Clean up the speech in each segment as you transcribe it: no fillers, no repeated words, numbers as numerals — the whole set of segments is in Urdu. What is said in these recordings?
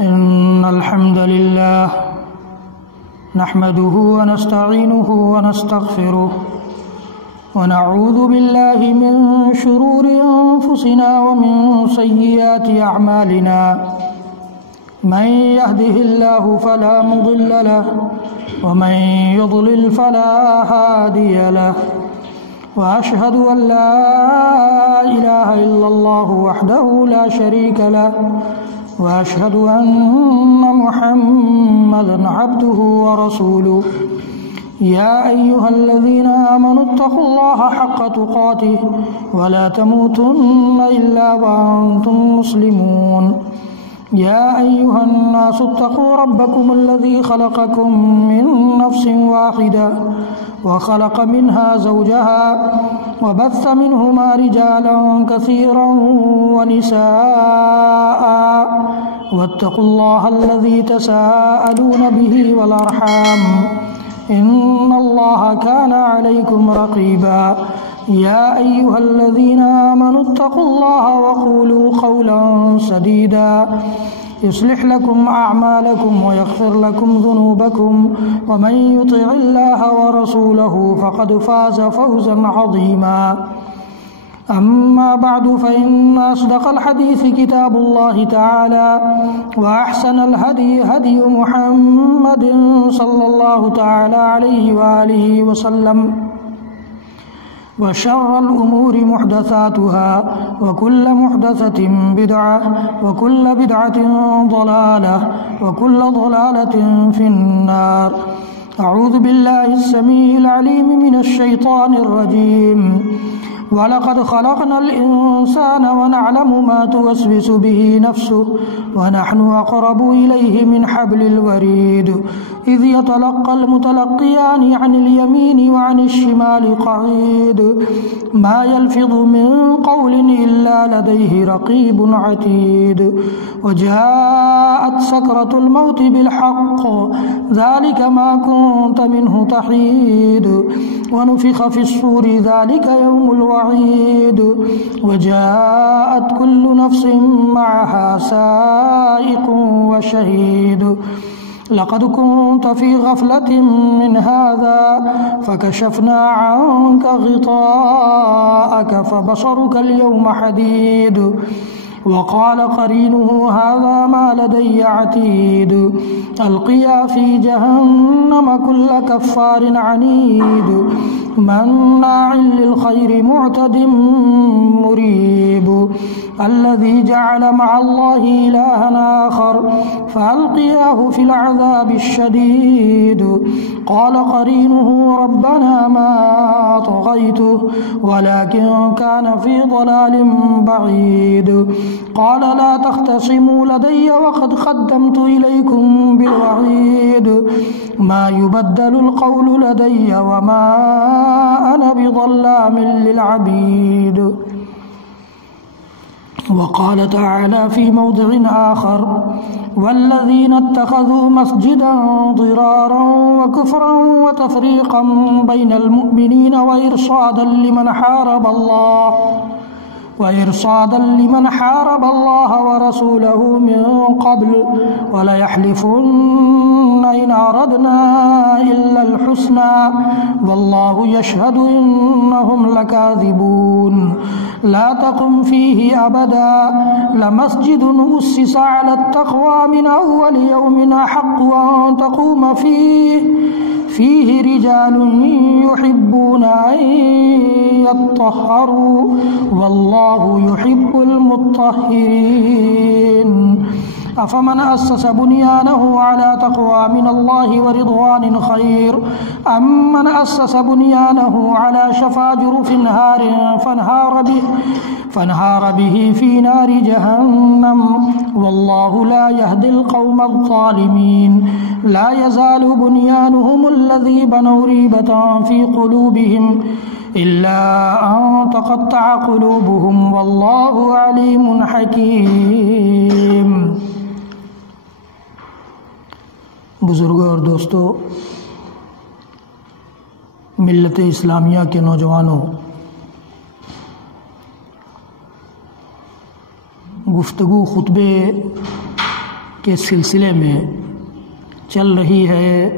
إن الحمد لله نحمده ونستعينه ونستغفره ونعوذ بالله من شرور أنفسنا ومن سيئات أعمالنا من يهده الله فلا مضل له ومن يضلل فلا هادي له وأشهد أن لا إله إلا الله وحده لا شريك له وأشهد أن محمدا عبده ورسوله يا أيها الذين آمنوا اتقوا الله حق تقاته ولا تموتن إلا وأنتم مسلمون يا أيها الناس اتقوا ربكم الذي خلقكم من نفس واحدة وخلق منها زوجها وبث منهما رجالا كثيرا ونساء واتقوا الله الذي تساءلون به والأرحام إن الله كان عليكم رقيبا يا أيها الذين آمنوا اتقوا الله وقولوا قولا سديدا يصلح لكم أعمالكم ويغفر لكم ذنوبكم ومن يطع الله ورسوله فقد فاز فوزا عظيما أما بعد فإن أصدق الحديث كتاب الله تعالى وأحسن الهدي هدي محمد صلى الله تعالى عليه وآله وسلم وشر الأمور محدثاتها وكل محدثة بدعة وكل بدعة ضلالة وكل ضلالة في النار. أعوذ بالله السميع العليم من الشيطان الرجيم. وَلَقَدْ خَلَقْنَا الْإِنسَانَ وَنَعْلَمُ مَا تُوَسْوِسُ بِهِ نَفْسُهُ وَنَحْنُ أَقْرَبُ إِلَيْهِ مِنْ حَبْلِ الْوَرِيدِ إِذْ يَتَلَقَّى الْمُتَلَقِّيَانِ عَنِ الْيَمِينِ وَعَنِ الشِّمَالِ قَعِيدٌ مَا يَلْفِظُ مِنْ قَوْلٍ إِلَّا لَدَيْهِ رَقِيبٌ عَتِيدٌ وَجَاءَتْ سَكْرَةُ الْمَوْتِ بِالْحَقِّ ذَلِكَ مَا كُنْتَ مِنْهُ تَحِيدُ وَنُفِخَ فِي الصُّورِ ذَلِكَ يوم الوعيد وجاءت كل نفس معها سائق وشهيد لقد كنت في غفلة من هذا فكشفنا عنك غطاءك فبصرك اليوم حديد وقال قرينه هذا ما لدي عتيد ألقيا في جهنم كل كفار عنيد مناع للخير معتد مريب الذي جعل مع الله إلها آخر فألقياه في العذاب الشديد قال قرينه ربنا ما طغيته ولكن كان في ضلال بعيد قال لا تختصموا لدي وقد قدمت إليكم بالوعيد ما يبدل القول لدي وما أنا بظلام للعبيد. وقال تعالى في موضع آخر والذين اتخذوا مسجدا ضرارا وكفرا وتفريقا بين المؤمنين وإرصادا لمن حارب الله ورسوله من قبل وليحلفن إن أردنا إلا الحسنى والله يشهد إنهم لكاذبون لا تقم فيه أبدا لمسجد أسس على التقوى من أول يوم أحق أن تقوم فيه رجال يحبون أن يطهروا والله يحب المطهرين. أفمن أسس بنيانه على تقوى من الله ورضوان خير أم من أسس بنيانه على شفا جرف فانهار به في نار جهنم والله لا يهدي القوم الظالمين. لا يزال بنيانهم الذي بنوا ريبة في قلوبهم إلا أن تقطع قلوبهم والله عليم حكيم. بزرگوں اور دوستو، ملت اسلامیہ کے نوجوانوں، گفتگو خطبے کے سلسلے میں چل رہی ہے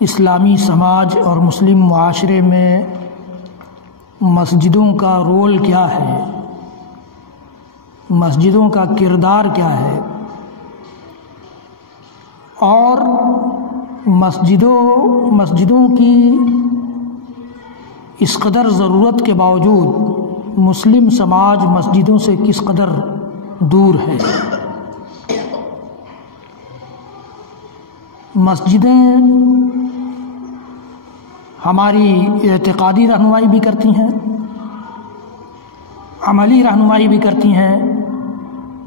اسلامی سماج اور مسلم معاشرے میں مسجدوں کا رول کیا ہے، مسجدوں کا کردار کیا ہے، اور مسجدوں کی اس قدر ضرورت کے باوجود مسلم سماج مسجدوں سے کس قدر دور ہے۔ مسجدیں ہماری اعتقادی رہنمائی بھی کرتی ہیں، عملی رہنمائی بھی کرتی ہیں،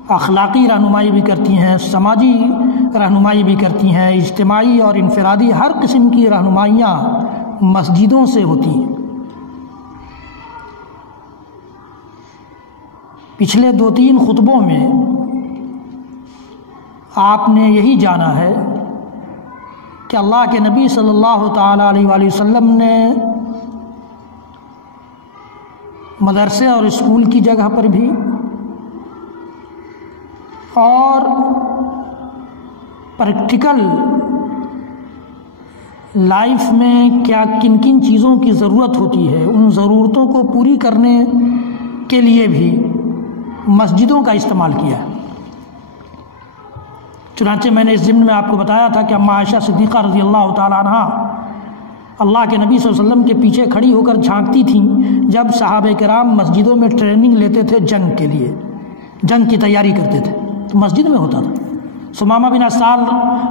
اخلاقی رہنمائی بھی کرتی ہیں، سماجی رہنمائی بھی کرتی ہیں، اجتماعی اور انفرادی ہر قسم کی رہنمائیاں مسجدوں سے ہوتی ہیں۔ پچھلے 2-3 خطبوں میں آپ نے یہی جانا ہے کہ اللہ کے نبی صلی اللہ تعالیٰ علیہ وآلہ وسلم نے مدرسے اور اسکول کی جگہ پر بھی اور پریکٹیکل لائف میں کیا کن کن چیزوں کی ضرورت ہوتی ہے، ان ضرورتوں کو پوری کرنے کے لیے بھی مسجدوں کا استعمال کیا ہے۔ چنانچہ میں نے اس ضمن میں آپ کو بتایا تھا کہ اماں عائشہ صدیقہ رضی اللہ تعالیٰ عنہ اللہ کے نبی صلی اللہ علیہ وسلم کے پیچھے کھڑی ہو کر جھانکتی تھیں جب صحابہ کرام مسجدوں میں ٹریننگ لیتے تھے، جنگ کے لیے، جنگ کی تیاری کرتے تھے تو مسجد میں ہوتا تھا۔ ثمامہ بن اسال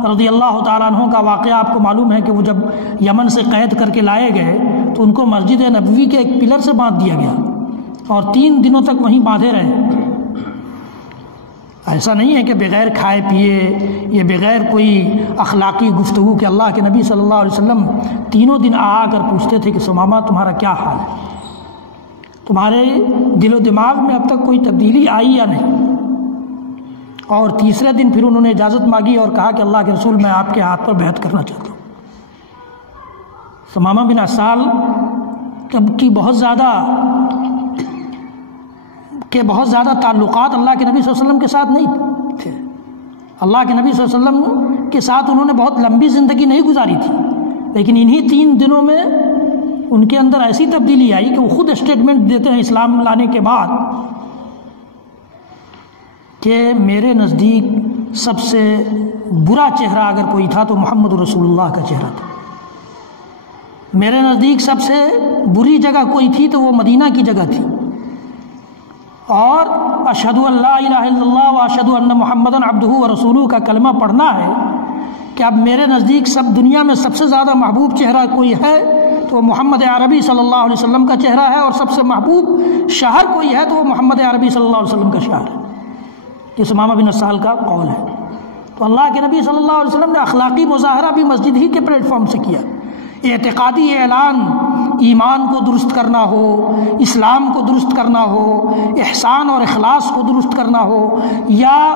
رضی اللہ تعالیٰ عنہ کا واقعہ آپ کو معلوم ہے کہ وہ جب یمن سے قید کر کے لائے گئے تو ان کو مسجد نبوی کے ایک پلر سے باندھ دیا گیا اور 3 دنوں تک وہیں باندھے رہے۔ ایسا نہیں ہے کہ بغیر کھائے پیے یا بغیر کوئی اخلاقی گفتگو کہ اللہ کے نبی صلی اللہ علیہ وسلم تینوں دن آ کر پوچھتے تھے کہ ثمامہ تمہارا کیا حال ہے، تمہارے دل و دماغ میں اب تک کوئی تبدیلی آئی یا نہیں۔ اور تیسرے دن پھر انہوں نے اجازت مانگی اور کہا کہ اللہ کے رسول میں آپ کے ہاتھ پر بیعت کرنا چاہتا ہوں۔ ثمامہ بن اسال کی بہت زیادہ تعلقات اللہ کے نبی صلی اللہ علیہ وسلم کے ساتھ نہیں تھے۔ اللہ کے نبی صلی اللہ علیہ وسلم کے ساتھ انہوں نے بہت لمبی زندگی نہیں گزاری تھی، لیکن انہی 3 دنوں میں ان کے اندر ایسی تبدیلی آئی کہ وہ خود اسٹیٹمنٹ دیتے ہیں اسلام لانے کے بعد کہ میرے نزدیک سب سے برا چہرہ اگر کوئی تھا تو محمد رسول اللہ کا چہرہ تھا، میرے نزدیک سب سے بری جگہ کوئی تھی تو وہ مدینہ کی جگہ تھی، اور اشہد ان لا الہ الا اللہ و اشہد ان محمدًا عبدہ و رسولہ کا کلمہ پڑھنا ہے کہ اب میرے نزدیک سب دنیا میں سب سے زیادہ محبوب چہرہ کوئی ہے تو وہ محمد عربی صلی اللہ علیہ وسلم کا چہرہ ہے، اور سب سے محبوب شہر کوئی ہے تو وہ محمد عربی صلی اللہ علیہ وسلم کا شہر ہے۔ یہ ثمامہ بن اسال کا قول ہے۔ تو اللہ کے نبی صلی اللہ علیہ وسلم نے اخلاقی مظاہرہ بھی مسجد ہی کے پلیٹ فارم سے کیا۔ اعتقادی اعلان، ایمان کو درست کرنا ہو، اسلام کو درست کرنا ہو، احسان اور اخلاص کو درست کرنا ہو، یا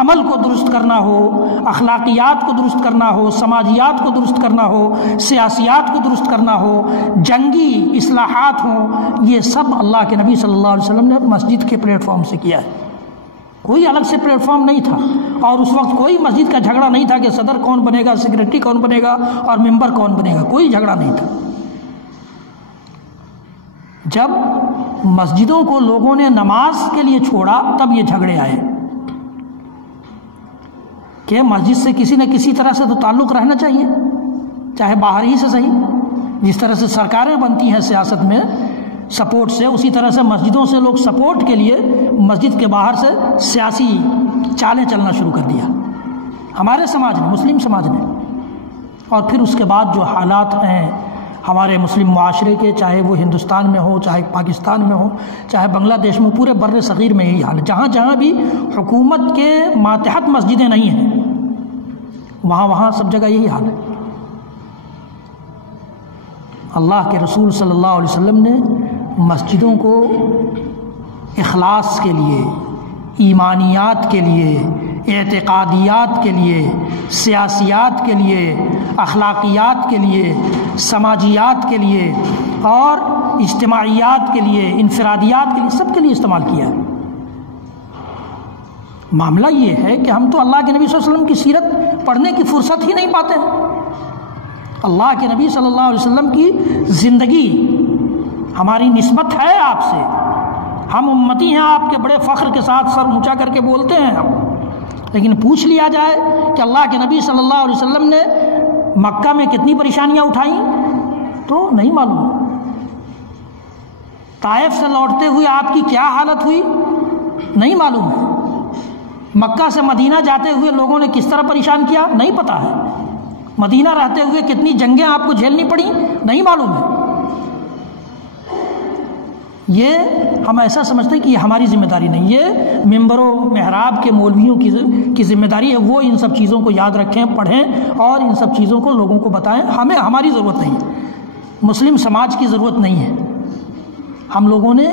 عمل کو درست کرنا ہو، اخلاقیات کو درست کرنا ہو، سماجیات کو درست کرنا ہو، سیاسیات کو درست کرنا ہو، جنگی اصلاحات ہوں، یہ سب اللہ کے نبی صلی اللہ علیہ وسلم نے مسجد کے پلیٹ فارم سے کیا ہے۔ کوئی الگ سے پلیٹ فارم نہیں تھا، اور اس وقت کوئی مسجد کا جھگڑا نہیں تھا کہ صدر کون بنے گا، سیکریٹری کون بنے گا اور ممبر کون بنے گا، کوئی جھگڑا نہیں تھا۔ جب مسجدوں کو لوگوں نے نماز کے لیے چھوڑا تب یہ جھگڑے آئے کہ مسجد سے کسی نہ کسی طرح سے تو تعلق رہنا چاہیے، چاہے باہر ہی سے صحیح، جس طرح سے سرکاریں بنتی ہیں سیاست میں سپورٹ سے، اسی طرح سے مسجدوں سے لوگ سپورٹ کے لیے مسجد کے باہر سے سیاسی چالیں چلنا شروع کر دیا ہمارے سماج نے، مسلم سماج نے۔ اور پھر اس کے بعد جو حالات ہیں ہمارے مسلم معاشرے کے، چاہے وہ ہندوستان میں ہو، چاہے پاکستان میں ہو، چاہے بنگلہ دیش میں، پورے بر صغیر میں یہی حال ہے۔ جہاں جہاں بھی حکومت کے ماتحت مسجدیں نہیں ہیں وہاں سب جگہ یہی حال ہے۔ اللہ کے رسول صلی اللہ علیہ وسلم نے مسجدوں کو اخلاص کے لیے، ایمانیات کے لیے، اعتقادیات کے لیے، سیاسیات کے لیے، اخلاقیات کے لیے، سماجیات کے لیے اور اجتماعیات کے لیے، انفرادیات کے لیے، سب کے لیے استعمال کیا ہے۔ معاملہ یہ ہے کہ ہم تو اللہ کے نبی صلی اللہ علیہ وسلم کی سیرت پڑھنے کی فرصت ہی نہیں پاتے ہیں۔ اللہ کے نبی صلی اللہ علیہ وسلم کی زندگی ہماری نسبت ہے آپ سے، ہم امتی ہیں آپ کے، بڑے فخر کے ساتھ سر اونچا کر کے بولتے ہیں ہم، لیکن پوچھ لیا جائے کہ اللہ کے نبی صلی اللہ علیہ وسلم نے مکہ میں کتنی پریشانیاں اٹھائیں تو نہیں معلوم۔ طائف سے لوٹتے ہوئے آپ کی کیا حالت ہوئی نہیں معلوم ہے۔ مکہ سے مدینہ جاتے ہوئے لوگوں نے کس طرح پریشان کیا نہیں پتہ ہے۔ مدینہ رہتے ہوئے کتنی جنگیں آپ کو جھیلنی پڑیں نہیں معلوم ہے۔ یہ ہم ایسا سمجھتے ہیں کہ یہ ہماری ذمہ داری نہیں، یہ ممبر و محراب کے مولویوں کی ذمہ داری ہے، وہ ان سب چیزوں کو یاد رکھیں، پڑھیں اور ان سب چیزوں کو لوگوں کو بتائیں۔ ہماری ضرورت نہیں ہے، مسلم سماج کی ضرورت نہیں ہے، ہم لوگوں نے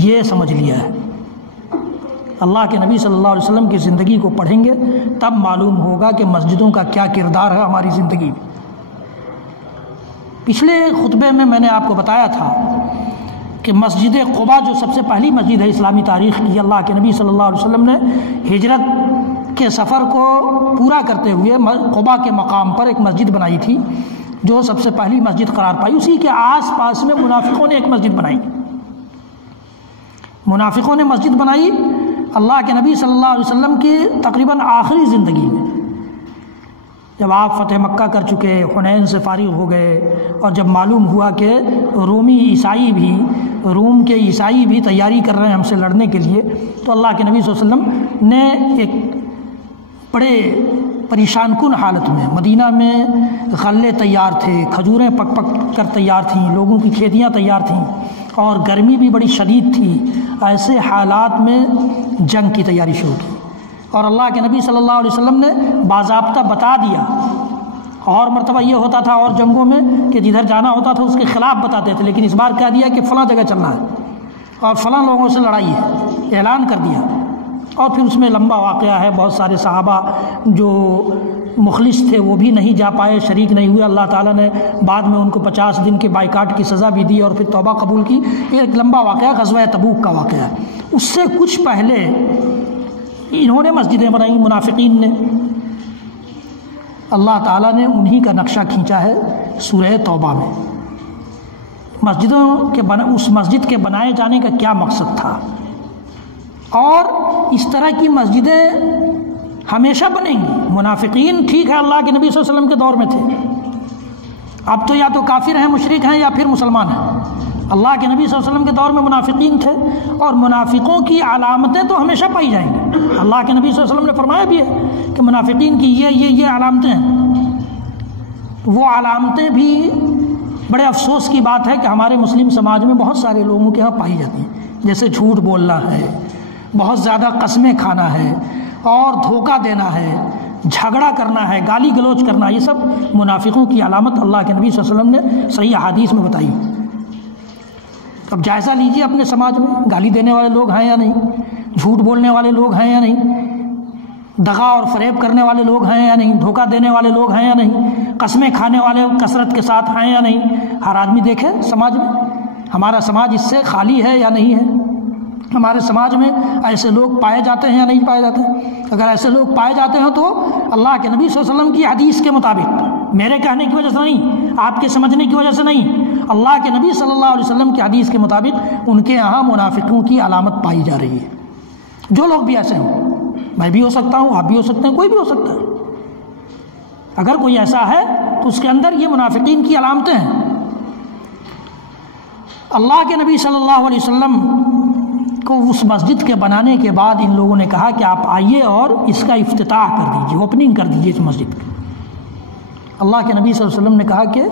یہ سمجھ لیا ہے۔ اللہ کے نبی صلی اللہ علیہ وسلم کی زندگی کو پڑھیں گے تب معلوم ہوگا کہ مسجدوں کا کیا کردار ہے ہماری زندگی میں۔ پچھلے خطبے میں نے آپ کو بتایا تھا کہ مسجد قباء جو سب سے پہلی مسجد ہے اسلامی تاریخ کی، اللہ کے نبی صلی اللہ علیہ وسلم نے ہجرت کے سفر کو پورا کرتے ہوئے قباء کے مقام پر ایک مسجد بنائی تھی جو سب سے پہلی مسجد قرار پائی۔ اسی کے آس پاس میں منافقوں نے ایک مسجد بنائی، منافقوں نے مسجد بنائی اللہ کے نبی صلی اللہ علیہ وسلم کی تقریباً آخری زندگی میں، جب آپ فتح مکہ کر چکے، حنین سے فارغ ہو گئے، اور جب معلوم ہوا کہ روم کے عیسائی بھی تیاری کر رہے ہیں ہم سے لڑنے کے لیے، تو اللہ کے نبی صلی اللہ علیہ وسلم نے ایک بڑے پریشان کن حالت میں، مدینہ میں غلے تیار تھے، کھجوریں پک پک کر تیار تھیں، لوگوں کی کھیتیاں تیار تھیں، اور گرمی بھی بڑی شدید تھی، ایسے حالات میں جنگ کی تیاری شروع کی۔ اور اللہ کے نبی صلی اللہ علیہ وسلم نے باضابطہ بتا دیا، اور مرتبہ یہ ہوتا تھا اور جنگوں میں کہ جدھر جانا ہوتا تھا اس کے خلاف بتاتے تھے، لیکن اس بار کہہ دیا کہ فلاں جگہ چلنا ہے اور فلاں لوگوں سے لڑائی ہے، اعلان کر دیا۔ اور پھر اس میں لمبا واقعہ ہے، بہت سارے صحابہ جو مخلص تھے وہ بھی نہیں جا پائے، شریک نہیں ہوئے، اللہ تعالیٰ نے بعد میں ان کو 50 دن کے بائیکاٹ کی سزا بھی دی اور پھر توبہ قبول کی۔ یہ ایک لمبا واقعہ غزوہ تبوک کا واقعہ ہے۔ اس سے کچھ پہلے انہوں نے مسجدیں بنائیں، منافقین نے، اللہ تعالیٰ نے انہی کا نقشہ کھینچا ہے سورہ توبہ میں۔ اس مسجد کے بنائے جانے کا کیا مقصد تھا، اور اس طرح کی مسجدیں ہمیشہ بنیں گی۔ منافقین ٹھیک ہے اللہ کے نبی صلی اللہ علیہ وسلم کے دور میں تھے، اب تو یا تو کافر ہیں، مشرک ہیں، یا پھر مسلمان ہیں۔ اللہ کے نبی صلی اللہ علیہ وسلم کے دور میں منافقین تھے، اور منافقوں کی علامتیں تو ہمیشہ پائی جائیں گی۔ اللہ کے نبی صلی اللہ علیہ وسلم نے فرمایا بھی ہے کہ منافقین کی یہ علامتیں ہیں۔ وہ علامتیں بھی بڑے افسوس کی بات ہے کہ ہمارے مسلم سماج میں بہت سارے لوگوں کے ہاں پائی جاتی ہیں، جیسے جھوٹ بولنا ہے، بہت زیادہ قسمیں کھانا ہے، اور دھوکہ دینا ہے، جھگڑا کرنا ہے، گالی گلوچ کرنا، یہ سب منافقوں کی علامت اللہ کے نبی صلی اللہ علیہ وسلم نے صحیح احادیث میں بتائی۔ اب جائزہ لیجیے اپنے سماج میں، گالی دینے والے لوگ ہیں یا نہیں، جھوٹ بولنے والے لوگ ہیں یا نہیں، دغا اور فریب کرنے والے لوگ ہیں یا نہیں، دھوکہ دینے والے لوگ ہیں یا نہیں، قسمیں کھانے والے کثرت کے ساتھ ہیں یا نہیں۔ ہر آدمی دیکھے سماج میں ہمارا سماج اس سے خالی ہے یا نہیں ہے، ہمارے سماج میں ایسے لوگ پائے جاتے ہیں یا نہیں پائے جاتے ہیں۔ اگر ایسے لوگ پائے جاتے ہیں تو اللہ کے نبی صلی اللہ علیہ وسلم کی حدیث کے مطابق، میرے کہنے کی وجہ سے نہیں، آپ کے سمجھنے کی وجہ سے نہیں، اللہ کے نبی صلی اللہ علیہ وسلم کی حدیث کے مطابق ان کے یہاں منافقوں کی علامت پائی جا رہی ہے۔ جو لوگ بھی ایسے ہوں، میں بھی ہو سکتا ہوں، آپ بھی ہو سکتے ہیں، کوئی بھی ہو سکتا ہے، اگر کوئی ایسا ہے تو اس کے اندر یہ منافقین کی علامتیں ہیں۔ اللہ کے نبی صلی اللہ علیہ وسلم کو اس مسجد کے بنانے کے بعد ان لوگوں نے کہا کہ آپ آئیے اور اس کا افتتاح کر دیجیے، اوپننگ کر دیجیے اس مسجد کی۔ اللہ کے نبی صلی اللہ علیہ وسلم نے کہا کہ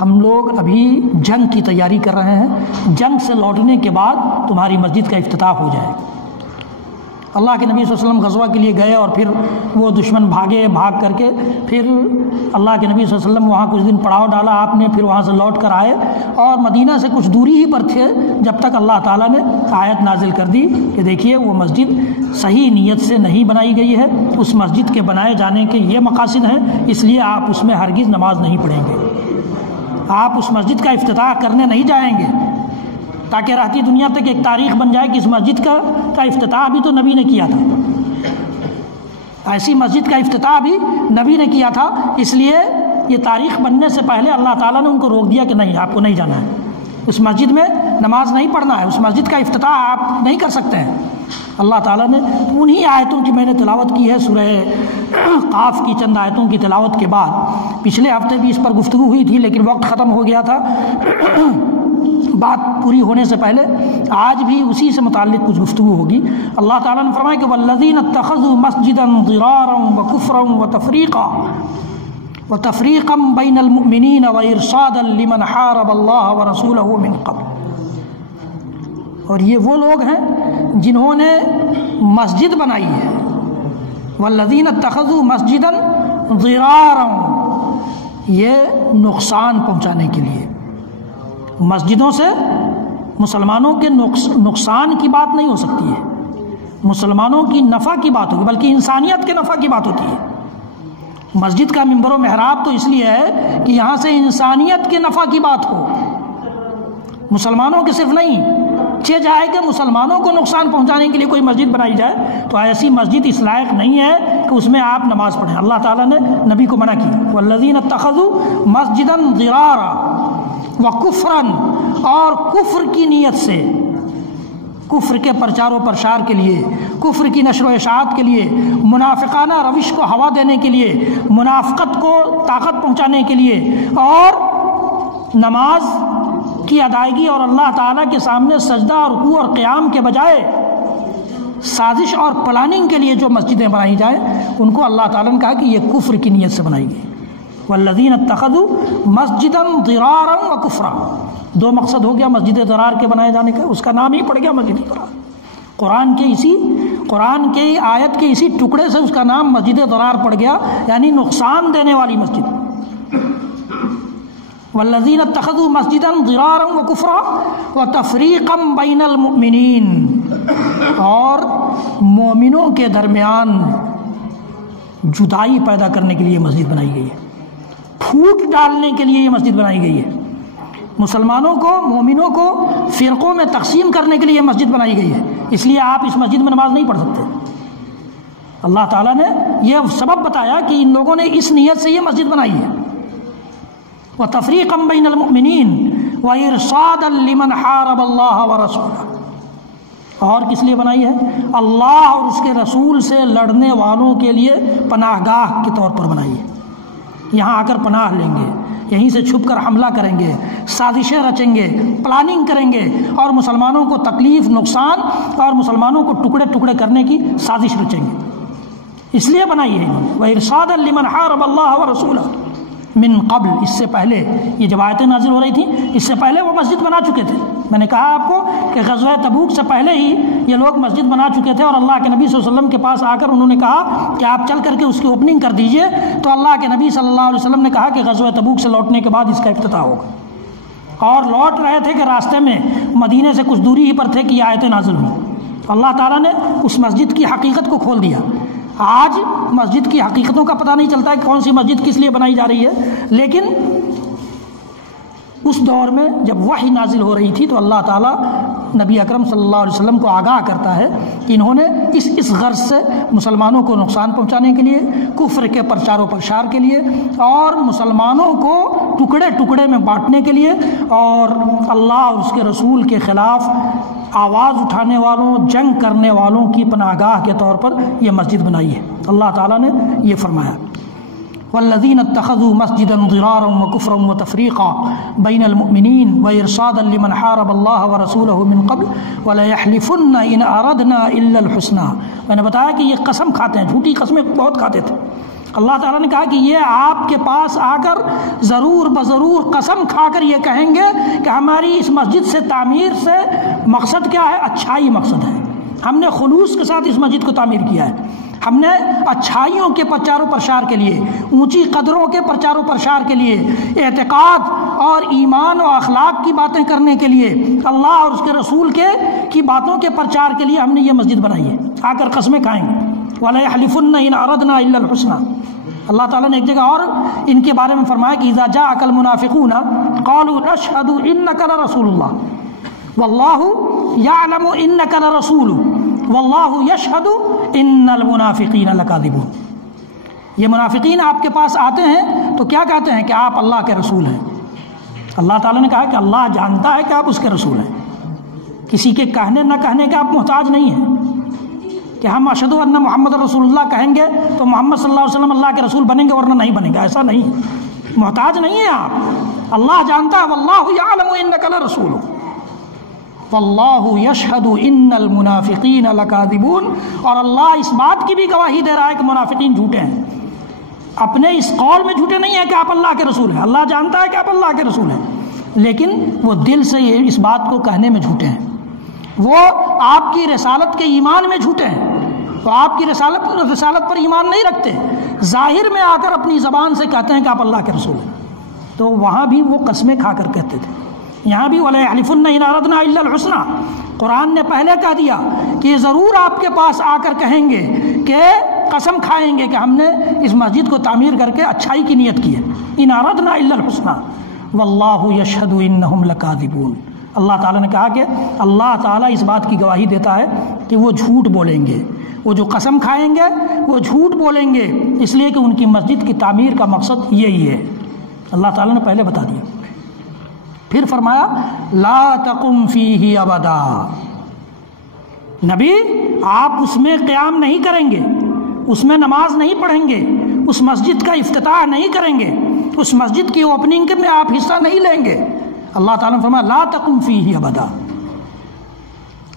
ہم لوگ ابھی جنگ کی تیاری کر رہے ہیں، جنگ سے لوٹنے کے بعد تمہاری مسجد کا افتتاح ہو جائے۔ اللہ کے نبی صلی اللہ علیہ وسلم غزوہ کے لیے گئے، اور پھر وہ دشمن بھاگ کر کے پھر اللہ کے نبی صلی اللہ علیہ وسلم وہاں کچھ دن پڑاؤ ڈالا آپ نے، پھر وہاں سے لوٹ کر آئے، اور مدینہ سے کچھ دوری ہی پر تھے جب تک اللہ تعالیٰ نے آیت نازل کر دی کہ دیکھیے وہ مسجد صحیح نیت سے نہیں بنائی گئی ہے، اس مسجد کے بنائے جانے کے یہ مقاصد ہیں، اس لیے آپ اس میں ہرگز نماز نہیں پڑھیں گے، آپ اس مسجد کا افتتاح کرنے نہیں جائیں گے، تاکہ رہتی دنیا تک ایک تاریخ بن جائے کہ اس مسجد کا افتتاح بھی تو نبی نے کیا تھا۔ ایسی مسجد کا افتتاح بھی نبی نے کیا تھا، اس لیے یہ تاریخ بننے سے پہلے اللہ تعالیٰ نے ان کو روک دیا کہ نہیں، آپ کو نہیں جانا ہے، اس مسجد میں نماز نہیں پڑھنا ہے، اس مسجد کا افتتاح آپ نہیں کر سکتے ہیں۔ اللہ تعالیٰ نے انہی آیتوں کی میں نے تلاوت کی ہے، سورہ قاف کی چند آیتوں کی تلاوت کے بعد پچھلے ہفتے بھی اس پر گفتگو ہوئی تھی، لیکن وقت ختم ہو گیا تھا بات پوری ہونے سے پہلے۔ آج بھی اسی سے متعلق کچھ گفتگو ہوگی۔ اللہ تعالیٰ نے فرمایا کہ والذین اتخذوا مسجدا ضرارا وکفرا وتفریقا بین المؤمنین وارصادا لمن حارب اللہ ورسولہ من قبل، اور یہ وہ لوگ ہیں جنہوں نے مسجد بنائی ہے، والذین اتخذوا مسجدا ضرارا، یہ نقصان پہنچانے کے لیے۔ مسجدوں سے مسلمانوں کے نقصان کی بات نہیں ہو سکتی ہے، مسلمانوں کی نفع کی بات ہوگی، بلکہ انسانیت کے نفع کی بات ہوتی ہے۔ مسجد کا منبر و محراب تو اس لیے ہے کہ یہاں سے انسانیت کے نفع کی بات ہو، مسلمانوں کے صرف نہیں۔ جائے کہ مسلمانوں کو نقصان پہنچانے کے لیے کوئی مسجد بنائی جائے تو ایسی مسجد اس لائق نہیں ہے کہ اس میں آپ نماز پڑھیں۔ اللہ تعالیٰ نے نبی کو منع کی، والذین اتخذوا مسجدا ضرارا وکفرا، اور کفر کی نیت سے، کفر کے پرچار و پرشار کے لیے، کفر کی نشر و اشاعت کے لیے، منافقانہ روش کو ہوا دینے کے لیے، منافقت کو طاقت پہنچانے کے لیے، اور نماز کی ادائیگی اور اللہ تعالیٰ کے سامنے سجدہ اور رکوع اور قیام کے بجائے سازش اور پلاننگ کے لیے جو مسجدیں بنائی جائیں، ان کو اللہ تعالیٰ نے کہا کہ یہ کفر کی نیت سے بنائی گئی۔ والذین اتخذوا مسجدا ضرارا وکفرا، دو مقصد ہو گیا مسجد ضرار کے بنائے جانے کا، اس کا نام ہی پڑ گیا مسجد ضرار۔ قرآن کے آیت کے اسی ٹکڑے سے اس کا نام مسجد ضرار پڑ گیا، یعنی نقصان دینے والی مسجد۔ والذین اتخذوا مسجدا ضرارا وکفرا وتفریقا بین المؤمنین، اور مومنوں کے درمیان جدائی پیدا کرنے کے لیے مسجد بنائی گئی ہے، پھوٹ ڈالنے کے لیے یہ مسجد بنائی گئی ہے، مسلمانوں کو، مومنوں کو فرقوں میں تقسیم کرنے کے لیے یہ مسجد بنائی گئی ہے، اس لیے آپ اس مسجد میں نماز نہیں پڑھ سکتے۔ اللہ تعالیٰ نے یہ سبب بتایا کہ ان لوگوں نے اس نیت سے یہ مسجد بنائی ہے۔ وَتَفْرِيقًا بَيْنَ الْمُؤْمِنِينَ وَإِرْصَادًا لِمَنْ حَارَبَ اللَّهَ وَرَسُولَهُ، اور کس لیے بنائی ہے؟ اللہ اور اس کے رسول سے لڑنے والوں کے لیے پناہ گاہ کے طور پر بنائی ہے۔ یہاں آ کر پناہ لیں گے، یہیں سے چھپ کر حملہ کریں گے، سازشیں رچیں گے، پلاننگ کریں گے، اور مسلمانوں کو تکلیف، نقصان اور مسلمانوں کو ٹکڑے ٹکڑے کرنے کی سازش رچیں گے، اس لیے بنائی ہے۔ وَإِرْصَادًا لِمَنْ حَارَبَ اللَّهَ وَرَسُولَهُ من قبل، اس سے پہلے یہ جب آیتیں نازل ہو رہی تھیں اس سے پہلے وہ مسجد بنا چکے تھے۔ میں نے کہا آپ کو کہ غزوہ تبوک سے پہلے ہی یہ لوگ مسجد بنا چکے تھے، اور اللہ کے نبی صلی اللہ علیہ وسلم کے پاس آ کر انہوں نے کہا کہ آپ چل کر کے اس کی اوپننگ کر دیجئے، تو اللہ کے نبی صلی اللہ علیہ وسلم نے کہا کہ غزوہ تبوک سے لوٹنے کے بعد اس کا افتتاح ہوگا، اور لوٹ رہے تھے کہ راستے میں مدینے سے کچھ دوری ہی پر تھے کہ یہ آیتیں نازل ہوئیں۔ اللہ تعالیٰ نے اس مسجد کی حقیقت کو کھول دیا۔ آج مسجد کی حقیقتوں کا پتہ نہیں چلتا ہے کہ کون سی مسجد کس لیے بنائی جا رہی ہے، لیکن اس دور میں جب وحی نازل ہو رہی تھی تو اللہ تعالیٰ نبی اکرم صلی اللہ علیہ وسلم کو آگاہ کرتا ہے کہ انہوں نے اس غرض سے مسلمانوں کو نقصان پہنچانے کے لیے، کفر کے پرچار و پرشار کے لیے، اور مسلمانوں کو ٹکڑے ٹکڑے میں بانٹنے کے لیے، اور اللہ اور اس کے رسول کے خلاف آواز اٹھانے والوں، جنگ کرنے والوں کی پناہ گاہ کے طور پر یہ مسجد بنائی ہے۔ اللہ تعالیٰ نے یہ فرمایا، والذین اتخذوا مسجدا ضرارا وکفرا وتفریقا بین المؤمنین وارصادا لمن حارب اللہ ورسولہ من قبل وليحلفن ان اردنا الا الحسنى۔ میں نے بتایا کہ یہ قسم کھاتے ہیں، جھوٹی قسمیں بہت کھاتے تھے۔ اللہ تعالیٰ نے کہا کہ یہ آپ کے پاس آ کر ضرور بضرور قسم کھا کر یہ کہیں گے کہ ہماری اس مسجد سے تعمیر سے مقصد کیا ہے؟ اچھائی مقصد ہے، ہم نے خلوص کے ساتھ اس مسجد کو تعمیر کیا ہے، ہم نے اچھائیوں کے پرچار و پرشار کے لیے، اونچی قدروں کے پرچار و پرشار کے لیے، اعتقاد اور ایمان و اخلاق کی باتیں کرنے کے لیے، اللہ اور اس کے رسول کی باتوں کے پرچار کے لیے ہم نے یہ مسجد بنائی ہے۔ آ کر قسمیں کھائیں گے، وَلَيَحْلِفُنَّ إِنْ أَرَدْنَا إِلَّا الْحُسْنَى۔ اللہ تعالیٰ نے ایک جگہ اور ان کے بارے میں فرمایا کہ اذا جاءك المنافقون قالوا نشهد انك لرسول الله والله يعلم انك لرسوله واللہ یشہد ان المنافقین لکاذبون. یہ منافقین آپ کے پاس آتے ہیں تو کیا کہتے ہیں کہ آپ اللہ کے رسول ہیں. اللہ تعالیٰ نے کہا کہ اللہ جانتا ہے کہ آپ اس کے رسول ہیں. کسی کے کہنے نہ کہنے کے آپ محتاج نہیں ہیں کہ ہم اشہد ان محمد رسول اللہ کہیں گے تو محمد صلی اللہ علیہ وسلم اللہ کے رسول بنیں گے ورنہ نہیں بنیں گے. ایسا نہیں, محتاج نہیں ہیں آپ. اللہ جانتا ہے واللہ یعلم انک لرسول واللہ یشہد ان المنافقین لکاذبون. اور اللہ اس بات کی بھی گواہی دے رہا ہے کہ منافقین جھوٹے ہیں. اپنے اس قول میں جھوٹے نہیں ہیں کہ آپ اللہ کے رسول ہیں. اللہ جانتا ہے کہ آپ اللہ کے رسول ہیں, لیکن وہ دل سے اس بات کو کہنے میں جھوٹے ہیں. وہ آپ کی رسالت کے ایمان میں جھوٹے ہیں. وہ آپ کی رسالت پر ایمان نہیں رکھتے, ظاہر میں آ کر اپنی زبان سے کہتے ہیں کہ آپ اللہ کے رسول ہیں. تو وہاں بھی وہ قسمیں کھا کر کہتے تھے. یہاں بھی وَلَا يَحْلِفُنَّ إِنْ أَرَدْنَا إِلَّا الْحُسْنَى. قرآن نے پہلے کہہ دیا کہ ضرور آپ کے پاس آ کر کہیں گے کہ قسم کھائیں گے کہ ہم نے اس مسجد کو تعمیر کر کے اچھائی کی نیت کی ہے. إِنْ أَرَدْنَا إِلَّا الْحُسْنَى وَاللَّهُ يَشْهَدُ إِنَّهُمْ لَكَاذِبُونَ. اللہ تعالیٰ نے کہا کہ اللہ تعالیٰ اس بات کی گواہی دیتا ہے کہ وہ جھوٹ بولیں گے. وہ جو قسم کھائیں گے وہ جھوٹ بولیں گے, اس لیے کہ ان کی مسجد کی تعمیر کا مقصد یہی ہے. اللہ تعالیٰ نے پہلے بتا دیا. پھر فرمایا لا تقم فیہ ابدا. نبی آپ اس میں قیام نہیں کریں گے, اس میں نماز نہیں پڑھیں گے, اس مسجد کا افتتاح نہیں کریں گے, اس مسجد کی اوپننگ میں آپ حصہ نہیں لیں گے. اللہ تعالیٰ نے فرمایا لا تقم فیہ ابدا.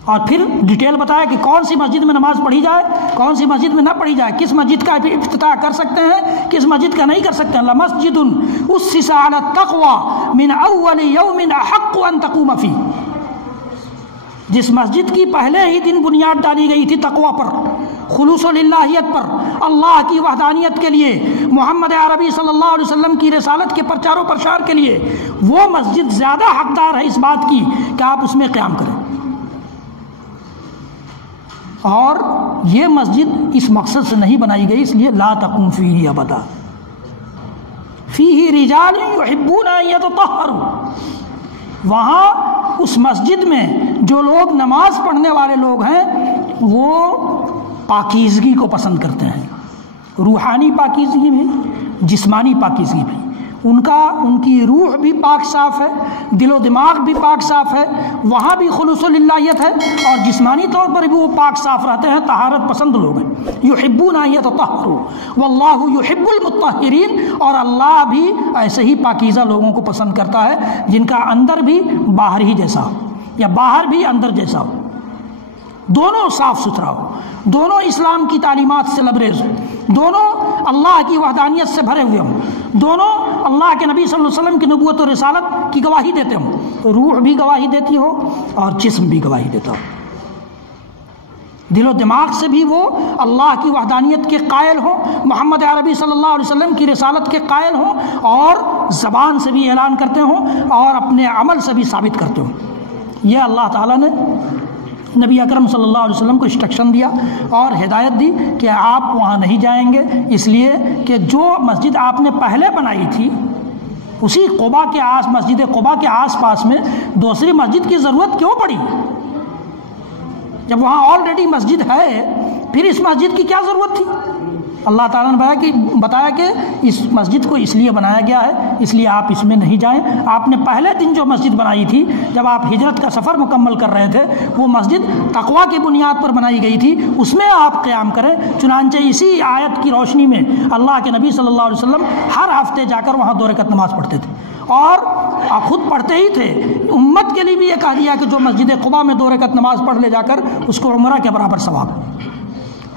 اور پھر ڈیٹیل بتایا کہ کون سی مسجد میں نماز پڑھی جائے, کون سی مسجد میں نہ پڑھی جائے, کس مسجد کا افتتاح کر سکتے ہیں, کس مسجد کا نہیں کر سکتے ہیں. لمسجد اسس علی التقوی من اول یوم احق ان تقوم فیہ. جس مسجد کی پہلے ہی دن بنیاد ڈالی گئی تھی تقوی پر, خلوص للہیت پر, اللہ کی وحدانیت کے لیے, محمد عربی صلی اللہ علیہ وسلم کی رسالت کے پرچار و پرشار کے لیے, وہ مسجد زیادہ حقدار ہے اس بات کی کہ آپ اس میں قیام کریں. اور یہ مسجد اس مقصد سے نہیں بنائی گئی, اس لیے لا تقم فیہ ابدا. فیہ رجال یحبون ان یتطہروا. وہاں اس مسجد میں جو لوگ نماز پڑھنے والے لوگ ہیں وہ پاکیزگی کو پسند کرتے ہیں. روحانی پاکیزگی بھی, جسمانی پاکیزگی بھی. ان کی روح بھی پاک صاف ہے, دل و دماغ بھی پاک صاف ہے, وہاں بھی خلوص للہیت ہے, اور جسمانی طور پر بھی وہ پاک صاف رہتے ہیں, طہارت پسند لوگ ہیں. یحبون ان یتطہروا واللہ یحب المطہرین. اور اللہ بھی ایسے ہی پاکیزہ لوگوں کو پسند کرتا ہے جن کا اندر بھی باہر ہی جیسا ہو, یا باہر بھی اندر جیسا ہو, دونوں صاف ستھرا ہو, دونوں اسلام کی تعلیمات سے لبریز ہو, دونوں اللہ کی وحدانیت سے بھرے ہوئے ہوں, دونوں اللہ کے نبی صلی اللہ علیہ وسلم کی نبوت و رسالت کی گواہی دیتے ہوں. روح بھی گواہی دیتی ہو اور جسم بھی گواہی دیتا ہو. دل و دماغ سے بھی وہ اللہ کی وحدانیت کے قائل ہوں, محمد عربی صلی اللہ علیہ وسلم کی رسالت کے قائل ہوں, اور زبان سے بھی اعلان کرتے ہوں اور اپنے عمل سے بھی ثابت کرتے ہوں. یہ اللہ تعالیٰ نے نبی اکرم صلی اللہ علیہ وسلم کو انسٹرکشن دیا اور ہدایت دی کہ آپ وہاں نہیں جائیں گے, اس لیے کہ جو مسجد آپ نے پہلے بنائی تھی اسی قباء کے مسجد قباء کے آس پاس میں دوسری مسجد کی ضرورت کیوں پڑی؟ جب وہاں آلریڈی مسجد ہے پھر اس مسجد کی کیا ضرورت تھی؟ اللہ تعالیٰ نے بتایا کہ اس مسجد کو اس لیے بنایا گیا ہے, اس لیے آپ اس میں نہیں جائیں. آپ نے پہلے دن جو مسجد بنائی تھی جب آپ ہجرت کا سفر مکمل کر رہے تھے, وہ مسجد تقویٰ کی بنیاد پر بنائی گئی تھی, اس میں آپ قیام کریں. چنانچہ اسی آیت کی روشنی میں اللہ کے نبی صلی اللہ علیہ وسلم ہر ہفتے جا کر وہاں 2 رکعت نماز پڑھتے تھے, اور آپ خود پڑھتے ہی تھے. امت کے لیے بھی یہ کہا دیا کہ جو مسجد قباء میں 2 رکعت نماز پڑھ لے جا کر اس کو عمرہ کے برابر ثواب ہے,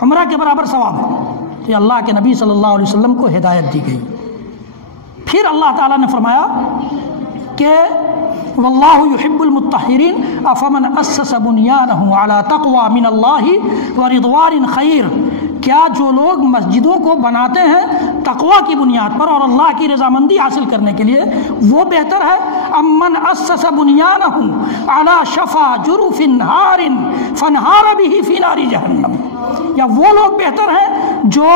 عمرہ کے برابر ثواب ہے. یہ اللہ کے نبی صلی اللہ علیہ وسلم کو ہدایت دی گئی. پھر اللہ تعالیٰ نے فرمایا کہ واللہ یحب المطہرین افمن اسس بنیانہ علی تقوی من اللہ ورضوان خیر. کیا جو لوگ مسجدوں کو بناتے ہیں تقوی کی بنیاد پر اور اللہ کی رضامندی حاصل کرنے کے لیے, وہ بہتر ہے امن اسس بنیانہ علی شفا جرف نہار فانہار بہ فی نار جہنم. یا وہ لوگ بہتر ہیں جو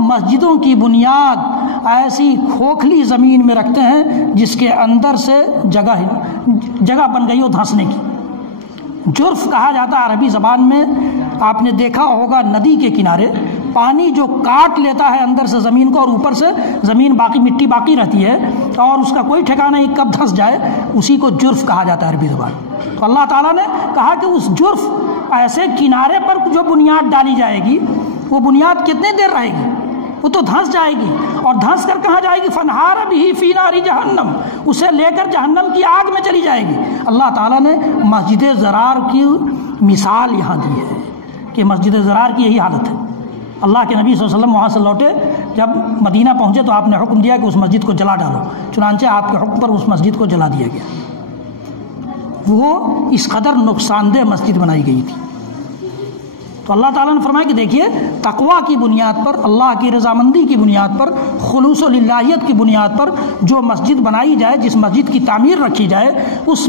مسجدوں کی بنیاد ایسی کھوکھلی زمین میں رکھتے ہیں جس کے اندر سے جگہ بن گئی ہو دھنسنے کی. جرف کہا جاتا ہے عربی زبان میں آپ نے دیکھا ہوگا ندی کے کنارے پانی جو کاٹ لیتا ہے اندر سے زمین کو اور اوپر سے زمین باقی مٹی باقی رہتی ہے اور اس کا کوئی ٹھکانہ نہیں کب دھنس جائے، اسی کو جرف کہا جاتا ہے عربی زبان۔ تو اللہ تعالیٰ نے کہا کہ اس جرف ایسے کنارے پر جو بنیاد ڈالی جائے گی، وہ بنیاد کتنے دیر رہے گی؟ وہ تو دھنس جائے گی، اور دھنس کر کہاں جائے گی؟ فنہار بھی فی نار جہنم، اسے لے کر جہنم کی آگ میں چلی جائے گی۔ اللہ تعالیٰ نے مسجد ضرار کی مثال یہاں دی ہے کہ مسجد ضرار کی یہی حالت ہے۔ اللہ کے نبی صلی اللہ علیہ وسلم وہاں سے لوٹے، جب مدینہ پہنچے تو آپ نے حکم دیا کہ اس مسجد کو جلا ڈالو، چنانچہ آپ کے حکم پر اس مسجد کو جلا دیا گیا۔ وہ اس قدر نقصان دہ مسجد بنائی گئی تھی۔ تو اللہ تعالیٰ نے فرمایا کہ دیکھیے، تقویٰ کی بنیاد پر، اللہ کی رضامندی کی بنیاد پر، خلوص و للہیت کی بنیاد پر جو مسجد بنائی جائے، جس مسجد کی تعمیر رکھی جائے، اس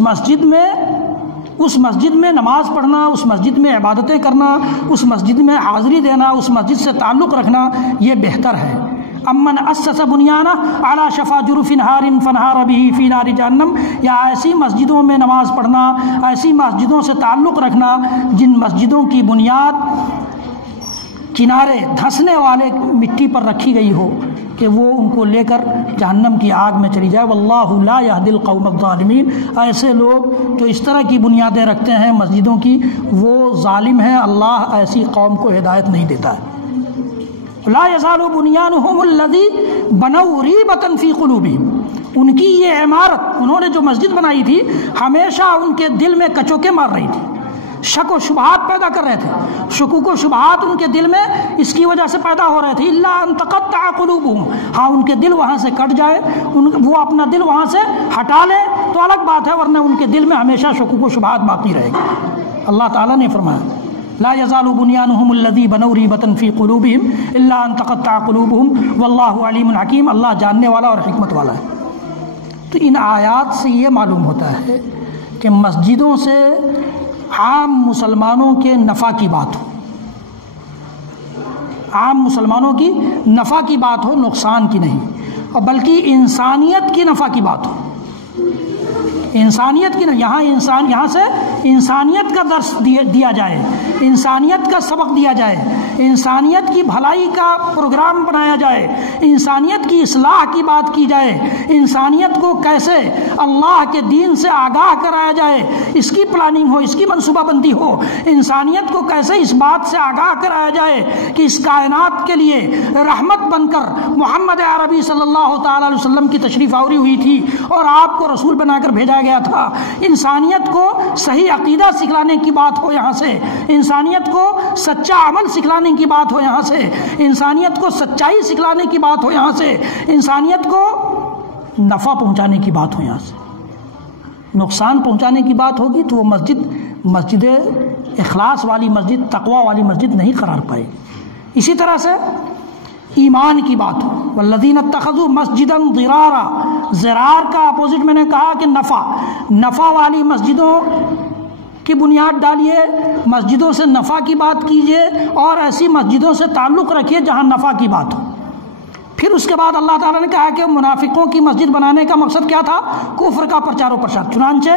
مسجد میں نماز پڑھنا، اس مسجد میں عبادتیں کرنا، اس مسجد میں حاضری دینا، اس مسجد سے تعلق رکھنا، یہ بہتر ہے۔ امن اسس بنیانہ علی شفا جرف نہار فنہار بہ فی نار جہنم، یا ایسی مسجدوں میں نماز پڑھنا، ایسی مسجدوں سے تعلق رکھنا جن مسجدوں کی بنیاد کنارے دھنسنے والے مٹی پر رکھی گئی ہو کہ وہ ان کو لے کر جہنم کی آگ میں چلی جائے۔ واللہ لا یہدی القوم الظالمین، ایسے لوگ جو اس طرح کی بنیادیں رکھتے ہیں مسجدوں کی، وہ ظالم ہیں، اللہ ایسی قوم کو ہدایت نہیں دیتا ہے۔ لا یزال بنیانہم الذی بنوا ریبۃ فی قلوبہم، ان کی یہ عمارت، انہوں نے جو مسجد بنائی تھی، ہمیشہ ان کے دل میں کچوکے مار رہی تھی، شک و شبہات پیدا کر رہے تھے، شکوک و شبہات ان کے دل میں اس کی وجہ سے پیدا ہو رہے تھے۔ الا ان تقطع قلوبہم، ہاں ان کے دل وہاں سے کٹ جائے، وہ اپنا دل وہاں سے ہٹا لے تو الگ بات ہے، ورنہ ان کے دل میں ہمیشہ شکوک و شبہات باقی رہے گا۔ اللہ تعالیٰ نے فرمایا لا یزال بنیانہم الذی بنوا ریبۃ فی قلوبہم الا ان تقطع قلوبہم واللہ علیم حکیم، اللہ جاننے والا اور حکمت والا ہے۔ تو ان آیات سے یہ معلوم ہوتا ہے کہ مسجدوں سے عام مسلمانوں کے نفع کی بات ہو، عام مسلمانوں کی نفع کی بات ہو، نقصان کی نہیں، اور بلکہ انسانیت کی نفع کی بات ہو، انسانیت کی نہیں، یہاں سے انسانیت کا درس دیا جائے، انسانیت کا سبق دیا جائے، انسانیت کی بھلائی کا پروگرام بنایا جائے، انسانیت کی اصلاح کی بات کی جائے، انسانیت کو کیسے اللہ کے دین سے آگاہ کرایا جائے، اس کی پلاننگ ہو، اس کی منصوبہ بندی ہو، انسانیت کو کیسے اس بات سے آگاہ کرایا جائے کہ اس کائنات کے لیے رحمت بن کر محمد عربی صلی اللہ تعالی علیہ وسلم کی تشریف آوری ہوئی تھی اور آپ کو رسول بنا کر بھیجا گیا تھا۔ انسانیت کو صحیح عقیدہ سکھلانے کی بات ہو یہاں سے، انسانیت کو سچا عمل سکھلانے کی بات ہو یہاں سے، انسانیت کو سچائی سکھلانے کی بات ہو یہاں سے، انسانیت کو نفع پہنچانے کی بات ہو یہاں سے۔ نقصان پہنچانے کی بات ہوگی تو وہ مسجد اخلاص والی مسجد، تقوی والی مسجد نہیں قرار پائے گی۔ اسی طرح سے ایمان کی بات ہو، والذین اتخذوا مسجدا ضرارا، ضرار کا اپوزٹ میں نے کہا کہ نفع والی مسجدوں کی بنیاد ڈالیے، مسجدوں سے نفع کی بات کیجیے اور ایسی مسجدوں سے تعلق رکھیے جہاں نفع کی بات ہو۔ پھر اس کے بعد اللہ تعالیٰ نے کہا کہ منافقوں کی مسجد بنانے کا مقصد کیا تھا؟ کفر کا پرچار و پرسار۔ چنانچہ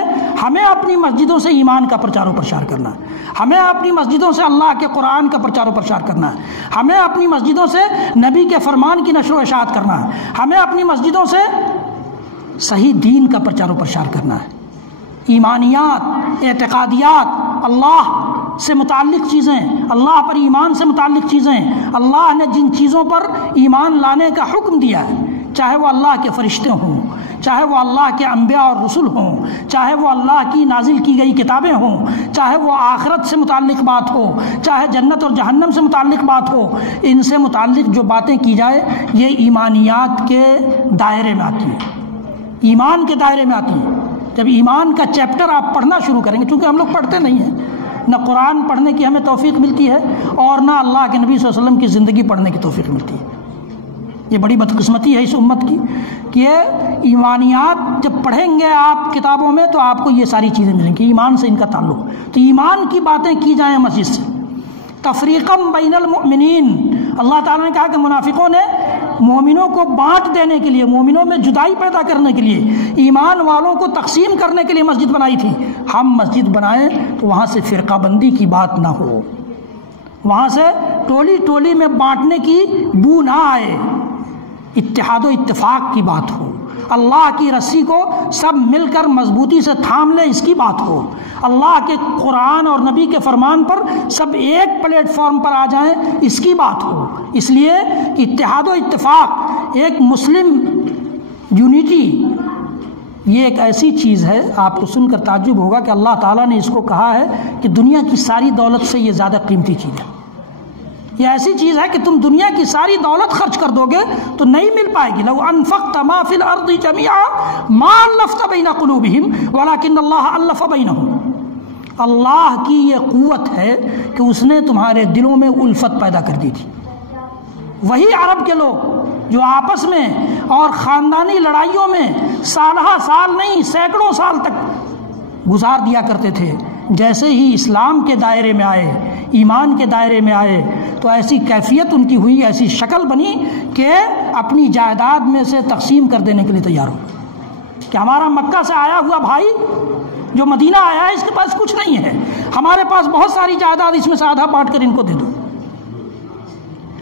ہمیں اپنی مسجدوں سے ایمان کا پرچار و پرسار کرنا ہے، ہمیں اپنی مسجدوں سے اللہ کے قرآن کا پرچار و پرسار کرنا ہے، ہمیں اپنی مسجدوں سے نبی کے فرمان کی نشر و اشاعت کرنا ہے، ہمیں اپنی مسجدوں سے صحیح دین کا پرچار و پرسار کرنا ہے۔ ایمانیات، اعتقادیات، اللہ سے متعلق چیزیں، اللہ پر ایمان سے متعلق چیزیں، اللہ نے جن چیزوں پر ایمان لانے کا حکم دیا ہے، چاہے وہ اللہ کے فرشتے ہوں، چاہے وہ اللہ کے انبیاء اور رسول ہوں، چاہے وہ اللہ کی نازل کی گئی کتابیں ہوں، چاہے وہ آخرت سے متعلق بات ہو، چاہے جنت اور جہنم سے متعلق بات ہو، ان سے متعلق جو باتیں کی جائے یہ ایمانیات کے دائرے میں آتی ہیں، ایمان کے دائرے میں آتی ہیں۔ جب ایمان کا چیپٹر آپ پڑھنا شروع کریں گے، چونکہ ہم لوگ پڑھتے نہیں ہیں، نہ قرآن پڑھنے کی ہمیں توفیق ملتی ہے اور نہ اللہ کے نبی صلی اللہ علیہ وسلم کی زندگی پڑھنے کی توفیق ملتی ہے۔ یہ بڑی بدقسمتی ہے اس امت کی کہ ایمانیات جب پڑھیں گے آپ کتابوں میں تو آپ کو یہ ساری چیزیں ملیں گی، ایمان سے ان کا تعلق، تو ایمان کی باتیں کی جائیں مسجد سے۔ تفریقم بین المؤمنین، اللہ تعالیٰ نے کہا کہ منافقوں نے مومنوں کو بانٹ دینے کے لیے، مومنوں میں جدائی پیدا کرنے کے لیے، ایمان والوں کو تقسیم کرنے کے لیے مسجد بنائی تھی۔ ہم مسجد بنائیں تو وہاں سے فرقہ بندی کی بات نہ ہو، وہاں سے ٹولی ٹولی میں بانٹنے کی بو نہ آئے، اتحاد و اتفاق کی بات ہو، اللہ کی رسی کو سب مل کر مضبوطی سے تھام لیں اس کی بات ہو، اللہ کے قرآن اور نبی کے فرمان پر سب ایک پلیٹ فارم پر آ جائیں اس کی بات ہو۔ اس لیے کہ اتحاد و اتفاق، ایک مسلم یونٹی، یہ ایک ایسی چیز ہے، آپ کو سن کر تعجب ہوگا کہ اللہ تعالیٰ نے اس کو کہا ہے کہ دنیا کی ساری دولت سے یہ زیادہ قیمتی چیز ہے۔ یہ ایسی چیز ہے کہ تم دنیا کی ساری دولت خرچ کر دو گے تو نہیں مل پائے گی۔ لو انفقت ما فی الارض جميعا ما الفت بین قلوبہم ولکن اللہ الف بینہم۔ اللہ کی یہ قوت ہے کہ اس نے تمہارے دلوں میں الفت پیدا کر دی تھی۔ وہی عرب کے لوگ جو آپس میں اور خاندانی لڑائیوں میں سالہ سال نہیں سینکڑوں سال تک گزار دیا کرتے تھے، جیسے ہی اسلام کے دائرے میں آئے، ایمان کے دائرے میں آئے تو ایسی کیفیت ان کی ہوئی، ایسی شکل بنی کہ اپنی جائیداد میں سے تقسیم کر دینے کے لیے تیار ہو کہ ہمارا مکہ سے آیا ہوا بھائی جو مدینہ آیا ہے اس کے پاس کچھ نہیں ہے، ہمارے پاس بہت ساری جائیداد، اس میں سے آدھا بانٹ کر ان کو دے دو۔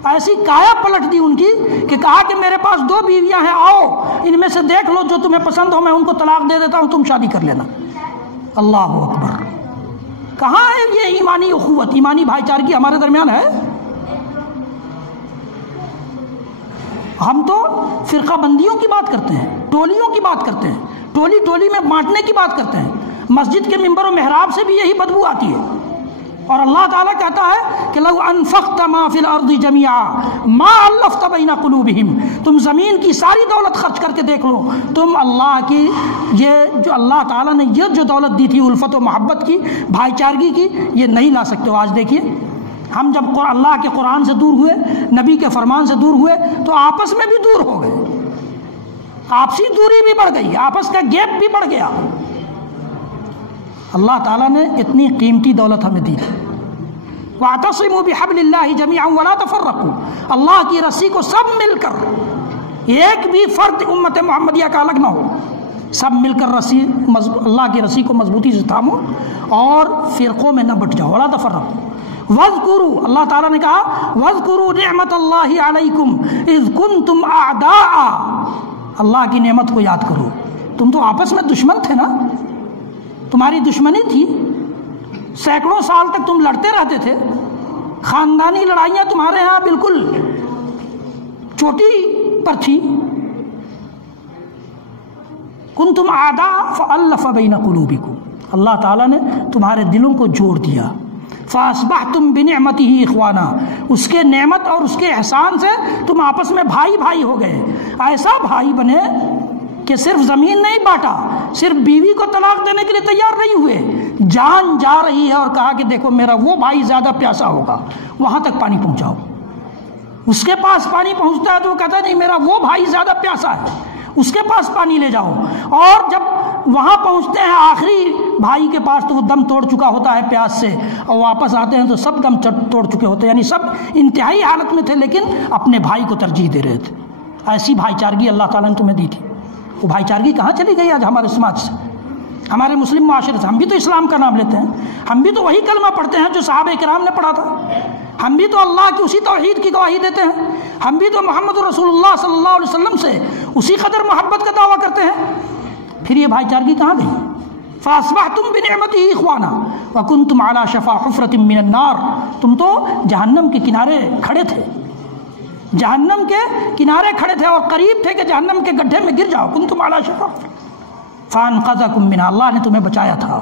ایسی کایا پلٹ دی ان کی کہ کہا کہ میرے پاس 2 بیویاں ہیں، آؤ ان میں سے دیکھ لو جو تمہیں پسند ہو، میں ان کو طلاق دے دیتا ہوں، تم شادی کر لینا۔ اللہ اکبر! کہاں ہے یہ ایمانی اخوت، ایمانی بھائی چارگی ہمارے درمیان ہے؟ ہم تو فرقہ بندیوں کی بات کرتے ہیں، ٹولیوں کی بات کرتے ہیں، ٹولی ٹولی میں بانٹنے کی بات کرتے ہیں۔ مسجد کے ممبر و محراب سے بھی یہی بدبو آتی ہے، اور اللہ تعالیٰ کہتا ہے کہ لو انفقت ما فی الارض جميعا ما الفت بین قلوبہم، تم زمین کی ساری دولت خرچ کر کے دیکھ لو، تم اللہ کی یہ جو اللہ تعالیٰ نے یہ جو دولت دی تھی الفت و محبت کی، بھائی چارگی کی، یہ نہیں لا سکتے ہو۔ آج دیکھیے ہم جب اللہ کے قرآن سے دور ہوئے، نبی کے فرمان سے دور ہوئے تو آپس میں بھی دور ہو گئے، آپسی دوری بھی بڑھ گئی، آپس کا گیپ بھی بڑھ گیا۔ اللہ تعالیٰ نے اتنی قیمتی دولت ہمیں دی تھی۔ وَاعْتَصِمُوا بِحَبْلِ اللَّهِ جَمِيعًا وَلَا تَفَرَّقُوا، اللہ کی رسی کو سب مل کر، ایک بھی فرد امت محمدیہ کا الگ نہ ہو، سب مل کر رسی اللہ کی رسی کو مضبوطی سے تھامو اور فرقوں میں نہ بٹ جاؤ۔ وَلَا تَفَرَّقُوا وَاذْكُرُوا، اللہ تعالیٰ نے کہا وَاذْكُرُوا نِعْمَةَ اللَّهِ عَلَيْكُمْ إِذْ كُنْتُمْ أَعْدَاءً، اللہ کی نعمت کو یاد کرو، تم تو آپس میں دشمن تھے نا، تمہاری دشمنی تھی، سینکڑوں سال تک تم لڑتے رہتے تھے، خاندانی لڑائیاں تمہارے ہاں بالکل چوٹی پر تھی۔ کنتم اعداء فالف بین قلوبکم، اللہ تعالیٰ نے تمہارے دلوں کو جوڑ دیا۔ فاصبحتم بنعمتہ اخوانا، اس کے نعمت اور اس کے احسان سے تم آپس میں بھائی بھائی ہو گئے۔ ایسا بھائی بنے کہ صرف زمین نہیں بانٹا، صرف بیوی کو طلاق دینے کے لیے تیار نہیں ہوئے، جان جا رہی ہے اور کہا کہ دیکھو میرا وہ بھائی زیادہ پیاسا ہوگا، وہاں تک پانی پہنچاؤ۔ اس کے پاس پانی پہنچتا ہے تو وہ کہتا ہے نہیں میرا وہ بھائی زیادہ پیاسا ہے، اس کے پاس پانی لے جاؤ۔ اور جب وہاں پہنچتے ہیں آخری بھائی کے پاس تو وہ دم توڑ چکا ہوتا ہے پیاس سے، اور واپس آتے ہیں تو سب دم توڑ چکے ہوتے ہیں، یعنی سب انتہائی حالت میں تھے لیکن اپنے بھائی کو ترجیح دے رہے تھے۔ ایسی بھائی چارگی اللہ تعالیٰ نے تمہیں دی تھی۔ وہ بھائی چارگی کہاں چلی گئی آج ہمارے سماج سے، ہمارے مسلم معاشرے سے؟ ہم بھی تو اسلام کا نام لیتے ہیں، ہم بھی تو وہی کلمہ پڑھتے ہیں جو صحابہ کرام نے پڑھا تھا، ہم بھی تو اللہ کی اسی توحید کی گواہی دیتے ہیں، ہم بھی تو محمد رسول اللہ صلی اللہ علیہ وسلم سے اسی قدر محبت کا دعویٰ کرتے ہیں۔ پھر یہ بھائی چارگی کہاں گئی؟ فاصبحتم بنعمتہ اخوانا وکنتم علی شفا حفرۃ من النار، تم تو جہنم کے کنارے کھڑے تھے، جہنم کے کنارے کھڑے تھے اور قریب تھے کہ جہنم کے گڈھے میں گر جاؤ۔ کنتم علی شفا فانقذکم منها، اللہ نے تمہیں بچایا تھا،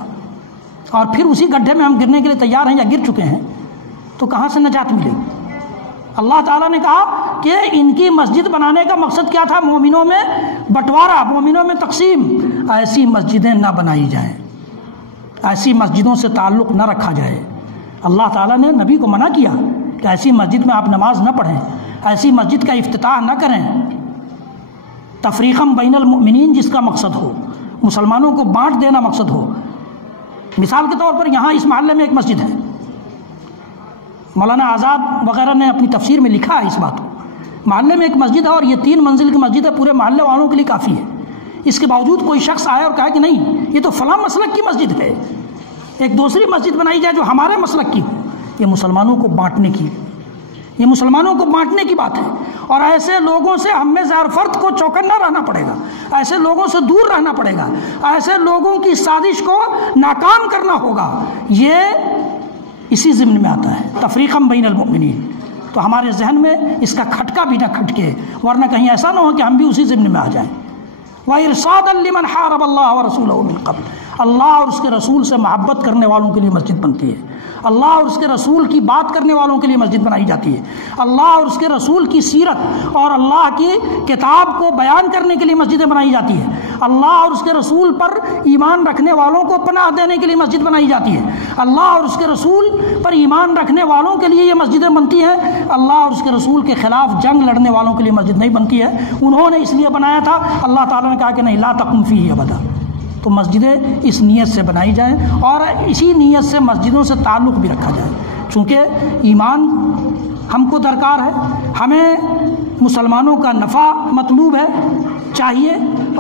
اور پھر اسی گڈھے میں ہم گرنے کے لیے تیار ہیں یا گر چکے ہیں تو کہاں سے نجات ملے گی؟ اللہ تعالیٰ نے کہا کہ ان کی مسجد بنانے کا مقصد کیا تھا؟ مومنوں میں بٹوارا، مومنوں میں تقسیم۔ ایسی مسجدیں نہ بنائی جائیں، ایسی مسجدوں سے تعلق نہ رکھا جائے۔ اللہ تعالیٰ نے نبی کو منع کیا کہ ایسی مسجد میں آپ نماز نہ پڑھیں، ایسی مسجد کا افتتاح نہ کریں۔ تفریقم بین المؤمنین جس کا مقصد ہو، مسلمانوں کو بانٹ دینا مقصد ہو۔ مثال کے طور پر یہاں اس محلے میں ایک مسجد ہے، مولانا آزاد وغیرہ نے اپنی تفسیر میں لکھا ہے اس بات کو، محلے میں ایک مسجد ہے اور یہ 3 منزل کی مسجد ہے، پورے محلے والوں کے لیے کافی ہے۔ اس کے باوجود کوئی شخص آئے اور کہا کہ نہیں یہ تو فلاں مسلک کی مسجد ہے، ایک دوسری مسجد بنائی جائے جو ہمارے مسلک کی ہو، یہ مسلمانوں کو بانٹنے کی بات ہے، اور ایسے لوگوں سے ہم میں سے ہر فرد کو چوکنا رہنا پڑے گا، ایسے لوگوں سے دور رہنا پڑے گا، ایسے لوگوں کی سازش کو ناکام کرنا ہوگا۔ یہ اسی ضمن میں آتا ہے، تفریقاً بین المؤمنین۔ تو ہمارے ذہن میں اس کا کھٹکا بھی نہ کھٹکے، ورنہ کہیں ایسا نہ ہو کہ ہم بھی اسی ضمن میں آ جائیں۔ وَإِرْصَادًا لِمَنْ حَارَبَ اللَّهَ وَرَسُولَهُ مِنْ قَبْلُ، اللہ اور اس کے رسول سے محبت کرنے والوں کے لیے مسجد بنتی ہے، اللہ اور اس کے رسول کی بات کرنے والوں کے لیے مسجد بنائی جاتی ہے، اللہ اور اس کے رسول کی سیرت اور اللہ کی کتاب کو بیان کرنے کے لیے مسجدیں بنائی جاتی ہے، اللہ اور اس کے رسول پر ایمان رکھنے والوں کو پناہ دینے کے لیے مسجد بنائی جاتی ہے، اللہ اور اس کے رسول پر ایمان رکھنے والوں کے لیے یہ مسجدیں بنتی ہیں، اللہ اور اس کے رسول کے خلاف جنگ لڑنے والوں کے لیے مسجد نہیں بنتی ہے۔ انہوں نے اس لیے بنایا تھا، اللہ تعالیٰ نے کہا کہ نہیں، لا تقم فیہ ابدا۔ تو مسجدیں اس نیت سے بنائی جائیں اور اسی نیت سے مسجدوں سے تعلق بھی رکھا جائے، چونکہ ایمان ہم کو درکار ہے، ہمیں مسلمانوں کا نفع مطلوب ہے، چاہیے،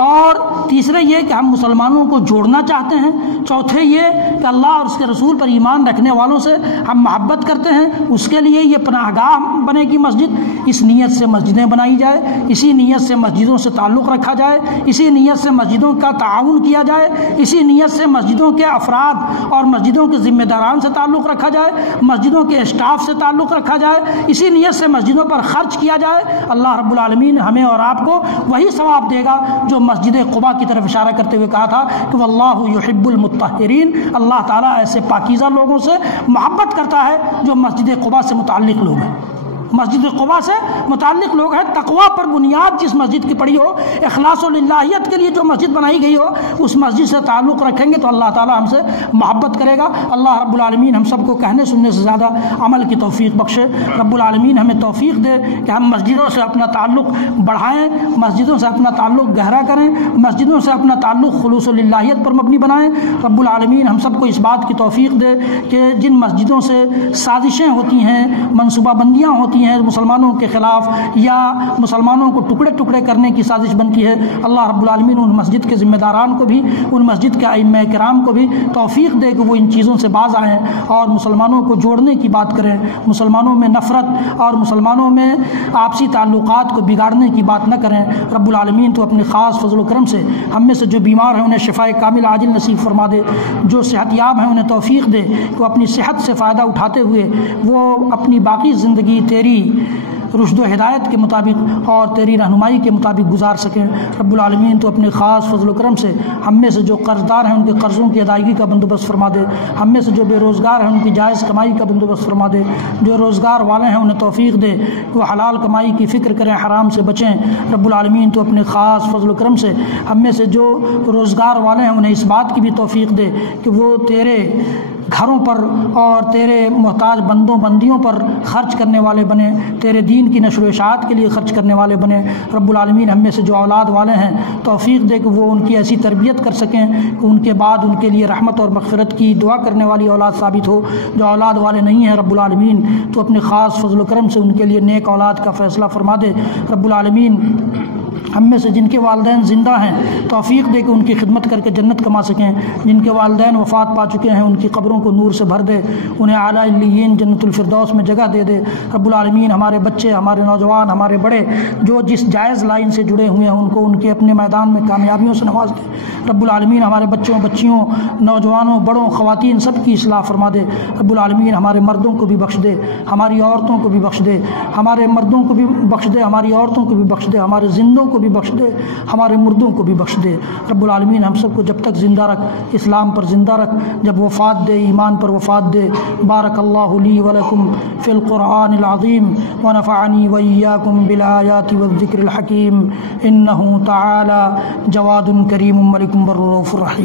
اور تیسرے یہ کہ ہم مسلمانوں کو جوڑنا چاہتے ہیں، چوتھے یہ کہ اللہ اور اس کے رسول پر ایمان رکھنے والوں سے ہم محبت کرتے ہیں، اس کے لیے یہ پناہ گاہ بنے گی مسجد۔ اس نیت سے مسجدیں بنائی جائے، اسی نیت سے مسجدوں سے تعلق رکھا جائے، اسی نیت سے مسجدوں کا تعاون کیا جائے، اسی نیت سے مسجدوں کے افراد اور مسجدوں کے ذمہ داران سے تعلق رکھا جائے، مسجدوں کے اسٹاف سے تعلق رکھا جائے، اسی نیت سے مسجدوں پر خرچ کیا جائے۔ اللہ رب العالمین ہمیں اور آپ کو وہی ثواب دے گا جو مسجد قباء کی طرف اشارہ کرتے ہوئے کہا تھا کہ واللہ یحب المطہرین، اللہ تعالیٰ ایسے پاکیزہ لوگوں سے محبت کرتا ہے جو مسجد قباء سے متعلق لوگ ہیں، مسجد قباء سے متعلق لوگ ہیں۔ تقویٰ پر بنیاد جس مسجد کی پڑی ہو، اخلاص و للہیت کے لیے جو مسجد بنائی گئی ہو، اس مسجد سے تعلق رکھیں گے تو اللہ تعالیٰ ہم سے محبت کرے گا۔ اللہ رب العالمین ہم سب کو کہنے سننے سے زیادہ عمل کی توفیق بخشے۔ رب العالمین ہمیں توفیق دے کہ ہم مسجدوں سے اپنا تعلق بڑھائیں، مسجدوں سے اپنا تعلق گہرا کریں، مسجدوں سے اپنا تعلق خلوص و للہیت پر مبنی بنائیں۔ رب العالمین ہم سب کو اس بات کی توفیق دے کہ جن مسجدوں سے سازشیں ہوتی ہیں، منصوبہ بندیاں ہوتی ہیں مسلمانوں کے خلاف یا مسلمانوں کو ٹکڑے ٹکڑے کرنے کی سازش بنتی ہے، اللہ رب العالمین ان مسجد کے ذمہ داران کو بھی، ان مسجد کے ائمہ کرام کو بھی توفیق دے کہ وہ ان چیزوں سے باز آئیں اور مسلمانوں کو جوڑنے کی بات کریں، مسلمانوں میں نفرت اور مسلمانوں میں آپسی تعلقات کو بگاڑنے کی بات نہ کریں۔ رب العالمین تو اپنے خاص فضل و کرم سے ہم میں سے جو بیمار ہیں انہیں شفائے کامل عاجل نصیب فرما دے، جو صحت یاب ہیں انہیں توفیق دے کہ وہ اپنی صحت سے فائدہ اٹھاتے ہوئے وہ اپنی باقی زندگی تیری رشد و ہدایت کے مطابق اور تیری رہنمائی کے مطابق گزار سکیں۔ رب العالمین تو اپنے خاص فضل و کرم سے ہم میں سے جو قرض دار ہیں ان کے قرضوں کی ادائیگی کا بندوبست فرما دے، ہم میں سے جو بے روزگار ہیں ان کی جائز کمائی کا بندوبست فرما دے، جو روزگار والے ہیں انہیں توفیق دے کہ وہ حلال کمائی کی فکر کریں، حرام سے بچیں۔ رب العالمین تو اپنے خاص فضل و کرم سے ہم میں سے جو روزگار والے ہیں انہیں اس بات کی بھی توفیق دے کہ وہ تیرے گھروں پر اور تیرے محتاج بندوں بندیوں پر خرچ کرنے والے بنے، تیرے دین کی نشر و اشاعت کے لیے خرچ کرنے والے بنے۔ رب العالمین ہم میں سے جو اولاد والے ہیں توفیق دے کہ وہ ان کی ایسی تربیت کر سکیں کہ ان کے بعد ان کے لیے رحمت اور مغفرت کی دعا کرنے والی اولاد ثابت ہو۔ جو اولاد والے نہیں ہیں رب العالمین تو اپنے خاص فضل و کرم سے ان کے لیے نیک اولاد کا فیصلہ فرما دے۔ رب العالمین ہم میں سے جن کے والدین زندہ ہیں توفیق دے کہ ان کی خدمت کر کے جنت کما سکیں، جن کے والدین وفات پا چکے ہیں ان کی قبروں کو نور سے بھر دے، انہیں اعلیٰ علیین جنت الفردوس میں جگہ دے دے۔ رب العالمین ہمارے بچے، ہمارے نوجوان، ہمارے بڑے جو جس جائز لائن سے جڑے ہوئے ہیں ان کے اپنے میدان میں کامیابیوں سے نواز دے۔ رب العالمین ہمارے بچوں، بچیوں، نوجوانوں، بڑوں، خواتین سب کی اصلاح فرما دے۔ رب العالمین ہمارے مردوں کو بھی بخش دے، ہماری عورتوں کو بھی بخش دے، ہمارے مردوں کو بھی بخش دے، ہماری عورتوں کو بھی بخش دے، ہمارے زندوں کو بھی بخش دے، ہمارے مردوں کو بھی بخش دے۔ رب العالمین ہم سب کو جب تک زندہ رکھ، اسلام پر زندہ رکھ، جب وفات دے ایمان پر وفات دے۔ بارک اللہ لی ولکم فی القرآن العظیم ونفعنی وإیاکم بالآیات والذکر الحکیم، انہ تعالی جواد کریم ملک بر رؤوف رحیم۔